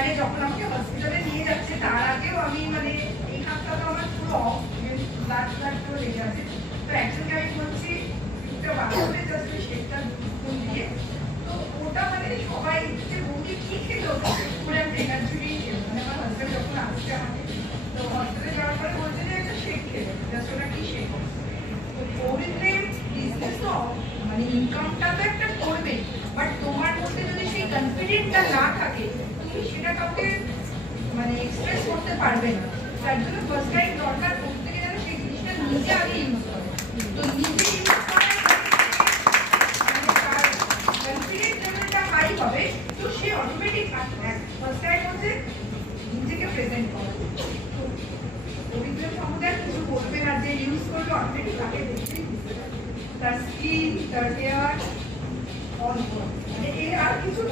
মানে যখন আমাকে হসপিটালে নিয়ে যাচ্ছে তার আগেও আমি মানে এই হাতটা তো আমার পুরো অফ, ব্লাড পুরো লেগে আছে। তো একজনকে আমি বলছি একটা বার করে জাস্ট ওই শেকটা স্পুন দিয়ে, তো ওটা মানে সবাই যে বৌদি কি খেলো পুরো ট্রেনার জুড়েই খেলো। মানে আমার হাজব্যান্ড যখন আসছে আমাকে, তো হসপিটালে যাওয়ার পরে বলছে যে একটা শেক খেলো, জাস্ট ওটা কি শেক। তো কোভিডে বিজনেস তো মানে ইনকামটা তো একটা করবে, বাট তোমার মধ্যে যদি সেই কনফিডেন্টটা না থাকে তুমি সেটা কাউকে মানে এক্সপ্রেস করতে পারবে না। তার জন্য ফার্স্ট টাইম দরকার প্রত্যেকে যেন সেই জিনিসটা নিজে আগে ইউজ করে। তো নিজে ইউজ করার মানে তার কনফিডেন্স লেভেলটা হাই হবে, তো সে অটোমেটিক ফার্স্ট টাইম হচ্ছে নিজেকে প্রেজেন্ট করে। তো অভিজ্ঞ সমুদায় কিছু বলবে না, যে ইউজ করবে অটোমেটিক তাকে দেখতেই বুঝতে পারবে তার স্কিন, তার হেয়ার, অল মানে এর আর কিছু